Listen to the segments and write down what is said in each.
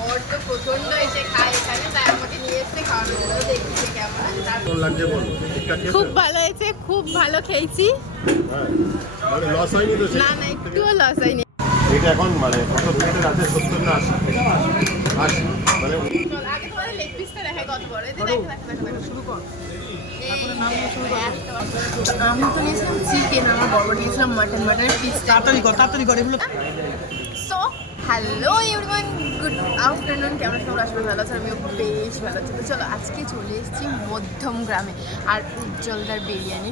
বর তো প্রচণ্ড এসে খায় এখানে তাই আমাকে নিয়ে এসছে খাওয়ানোর জন্য। দেখি যে কেমন কেমন লাগছে বল? খুব ভালো হয়েছে খুব ভালো খেয়েছি। হ্যাঁ। মানে লস হয়নি তো না না একটুও লস হয়নি। এটা এখন মানে কত প্লেটের আছে? সত্তর না আশি। আশি মানে আগে তোমাদের লেগ পিসটা দেখাই কত বড়। এই যে দেখো দেখো দেখো দেখো শুরু কর। আমি তো নিয়েছিলাম চিকেন আমার বড় নিয়েছিলাম মাটন মাটনের পিস তাড়াতাড়ি কর তাড়াতাড়ি কর এগুলো so hello everyone good afternoon কেমন সবাই আসলে ভালো আছে, আমিও বেশ ভালো আছি। তো চলো, আজকে চলে এসেছি মধ্যম গ্রামে। আর উজ্জ্বলদার বিরিয়ানি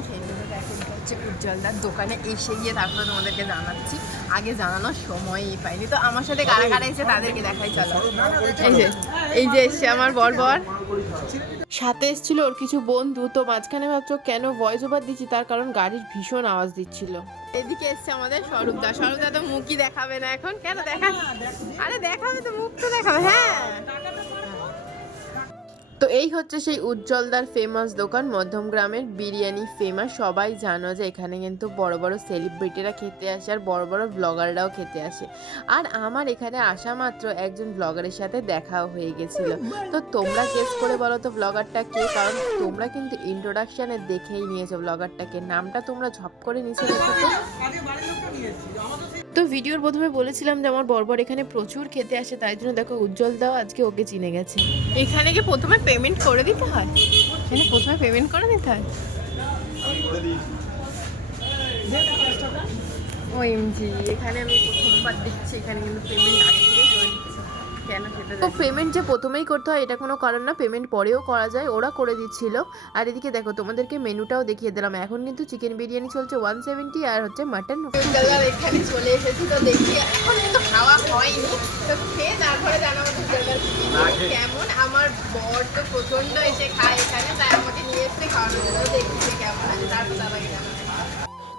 এখন হচ্ছে উজ্জ্বলদার দোকানে এসে গিয়ে তারপরে তোমাদেরকে জানাচ্ছি। আগে জানানোর সময়ই পাইনি। তো আমার সাথে কারা কারা এসে তাদেরকে দেখাই, চলো। এই যে এই যে এসছে আমার বর বর। সাথে এসেছিল ওর কিছু বন্ধু তো মাঝখানে ভাবছ কেন ভয়েস ওভার দিচ্ছি? তার কারণ গাড়ির ভীষণ আওয়াজ দিচ্ছিল। এদিকে এসছে আমাদের স্বরূপ দা স্বরূপ দা তো মুখই দেখাবে না এখন। কেন দেখা আরে দেখাবে তো মুখ তো দেখাবে হ্যাঁ। এই হচ্ছে সেই উজ্জ্বলদার ফেমাস দোকান মধ্যম গ্রামের বিরিয়ানি ফেমাস সবাই জানো যে এখানে কিন্তু বড় বড় সেলিব্রিটিরা খেতে আসে আর বড় বড় ব্লগাররাও খেতে আসে। আর আমার এখানে আসা মাত্র একজন ব্লগারের সাথে দেখাও হয়ে গেছিল। তো তোমরা গেস করে বলো তো ব্লগারটা কে? কারণ তোমরা কিন্তু ইন্ট্রোডাকশনে দেখেই নিয়েছো ব্লগারটাকে নামটা তোমরা ঝপ করে নিচে দেখো তো ভিডিওর প্রথমে বলেছিলাম যে আমার বরবর এখানে প্রচুর খেতে আসে, তাই জন্য দেখো উজ্জ্বল দাও আজকে ওকে চিনে গেছে। এখানে কি প্রথমে পেমেন্ট করে দিতে হয়? এখানে প্রথমে পেমেন্ট করে দিতে হয়? ও এমজি এখানে আমি প্রথমবার দিচ্ছি এখানে কিন্তু পেমেন্ট আগে থেকে করে দিচ্ছি। কেন তো পেমেন্ট যে প্রথমেই করতে হয় এটা কোনো কারণ না। পেমেন্ট পরেও করা যায় ওরা করে দিচ্ছিল। আর এদিকে দেখো তোমাদেরকে মেনুটাও দেখিয়ে দিলাম। এখন কিন্তু চিকেন বিরিয়ানি চলছে ওয়ান সেভেন্টি আর হচ্ছে মাটন এখানে চলে এসেছি তো দেখি এখন কিন্তু খাওয়া হয়নি। তো খেয়ে তারপরে জানাব কেমন? আমার বর তো প্রচণ্ড এসে খায় এখানে তাই আমাকে নিয়ে দেখি কেমন আছে। তারপর দাদাকে জানাব।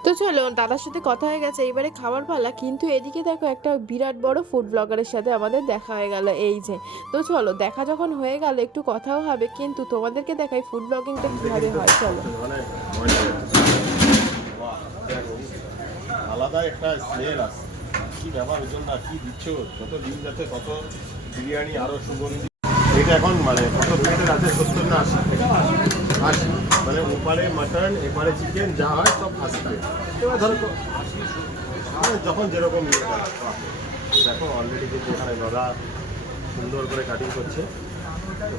তো চলো, দাদার সাথে কথা হয়ে গেছে এবারে খাবার পালা। কিন্তু এদিকে দেখো একটা বিরাট বড় ফুড ব্লগারের সাথে আমাদের দেখা হয়ে গেল, এই যে। তো চলো, দেখা যখন হয়ে গেল, একটু কথাও হবে, কিন্তু তোমাদেরকে দেখাই ফুড ব্লগিংটা কীভাবে হয়, চলো। আলাদা একটা স্মেল আছে। কি ব্যাপার ওজন না কি দিচ্ছ? যত দিন যাচ্ছে, তত বিরিয়ানি আরও সুগন্ধি। এটা এখন মানে কত প্লেটের আছে? সত্তর না আশি? আশি মানে ওপারে মাটন, এপারে চিকেন যা হয় সব প্লেট এবার ধরো মানে যখন যেরকম ইয়ে দেখো অলরেডি কিন্তু এখানে দাদা সুন্দর করে কাটিং করছে।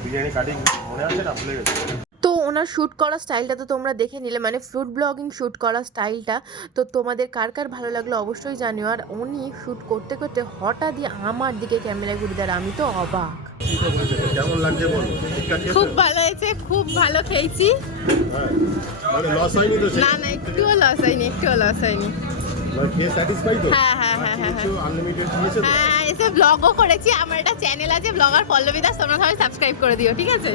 বিরিয়ানি কাটিং মনে আছে না, ভুলে গেছে। ওনার শ্যুট করা স্টাইলটা তো তোমরা দেখে নিলে মানে ফ্রুট ব্লগিং শ্যুট করা স্টাইলটা তো তোমাদের কার কার ভালো লাগল অবশ্যই জানিও। আর উনি শ্যুট করতে করতে হঠাৎই আমার দিকে ক্যামেরা ঘুরে দেয় আমি তো অবাক। কেমন লাগছে বল? খুব ভালো হয়েছে খুব ভালো খেয়েছি। হ্যাঁ। মানে না না একটুও লস হয়নি একটুও লস হয়নি। হ্যাঁ, হ্যাঁ, হ্যাঁ, হ্যাঁ, তো। হ্যাঁ এসে ব্লগও করেছি। আমার একটা চ্যানেল আছে ব্লগার পল্লবী দাস তোমরা সবাই সাবস্ক্রাইব করে দিও ঠিক আছে?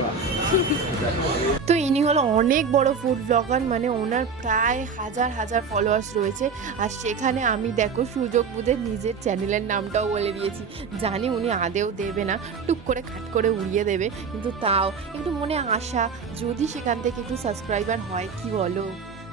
তো ইনি হলো অনেক বড় ফুড ব্লগার মানে ওনার প্রায় হাজার হাজার ফলোয়ার্স রয়েছে। আর সেখানে আমি দেখো সুযোগ বুঝে নিজের চ্যানেলের নামটাও বলে দিয়েছি। জানি উনি আদেও দেবে না টুক করে খাট করে উড়িয়ে দেবে কিন্তু তাও। একটু মনে আশা যদি সেখান থেকে একটু সাবস্ক্রাইবার হয় কি বলো?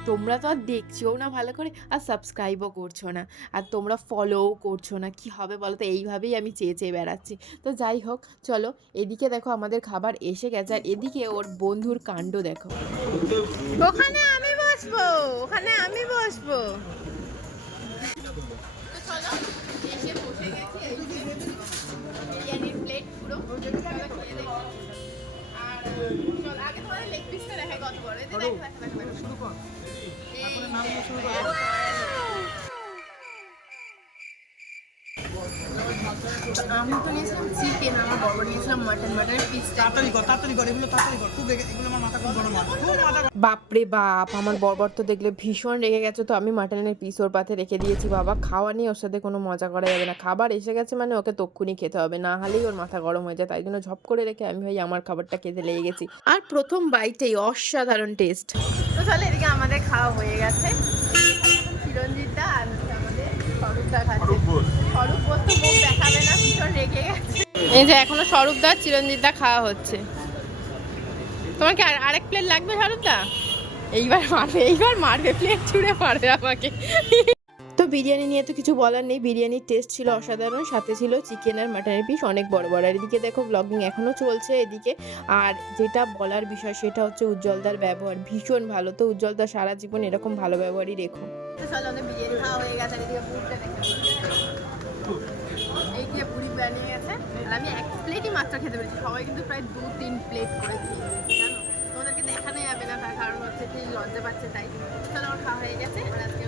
তোমরা তো আর দেখছোও না ভালো করে আর সাবস্ক্রাইবও করছ না। আর তোমরা ফলোও করছ না কি হবে বলো তো এইভাবেই আমি চেয়ে চেয়ে বেড়াচ্ছি। তো যাই হোক চলো এদিকে দেখো আমাদের খাবার এসে গেছে। আর এদিকে ওর বন্ধুর কাণ্ড দেখো। ওখানে আমি বসবো ওখানে আমি বসবো। প্লেট পুরো। আর চল আগে তোমাদের লেগ পিসটা দেখাই কত বড়। এই যে দেখো দেখো দেখো দেখো। শুরু কর। করে নাম শুরু আমি তো নিয়েছিলাম চিকেন আমার বড় নিয়েছিলাম মাটন মাটনের পিসটা তাড়াতাড়ি কর তাড়াতাড়ি কর এগুলো তাড়াতাড়ি কর। খুব রেগে- এগুলো আমার মাথা খুব গরম খুব মাথা বাপরে বাপ আমার বরবর তো দেখলে ভীষণ রেগে গেছে। তো আমি মাটনের পিস ওর পাতে রেখে দিয়েছি। বাবা খাওয়া নিয়ে ওর সাথে কোনো মজা করা যাবে না। খাবার এসে গেছে মানে ওকে তক্ষুনি খেতে হবে। না হলেই ওর মাথা গরম হয়ে যায়। তাই জন্য ঝপ করে রেখে আমি ভাই আমার খাবারটা খেতে লেগে গেছি। আর প্রথম বাইটেই অসাধারণ টেস্ট তো তাহলে এদিকে আমাদের খাওয়া হয়ে গেছে চিরঞ্জিত দা আর হচ্ছে আমাদের স্বরূপ দা খাচ্ছে স্বরূপ বস্তু মুখ দেখাবে না ভীষণ রেগে গেছে এই যে এখনও স্বরূপ দা, চিরঞ্জিত দা খাওয়া হচ্ছে। তোমার কি আর- আরেক প্লেট লাগবে স্বরূপ দা? এইবার মারবে এইবার মারবে প্লেট ছুঁড়ে মারবে আমাকে। বিরিয়ানি নিয়ে তো কিছু বলার নেই। বিরিয়ানির টেস্ট ছিল অসাধারণ, সাথে ছিল চিকেন আর মাটনের পিস অনেক বড় বড়। আর এদিকে দেখো ব্লগিং এখনও চলছে এদিকে। আর যেটা বলার বিষয় সেটা হচ্ছে উজ্জ্বলদার ব্যবহার। ভীষণ ভালো। তো উজ্জ্বলদা সারা জীবন এরকম ভালো ব্যবহারই রেখো। চলো বিরিয়ানি হয়ে গেছে, আর আর আমি এক প্লেটই মাত্র খেতে পেরেছি। সবাই কিন্তু প্রায় দু তিন প্লেট করে দেখানো যাবে না, তার কারণ হচ্ছে লজ্জা পাচ্ছে, তাই। চলো খাওয়া হয়ে গেছে। এবার আজকে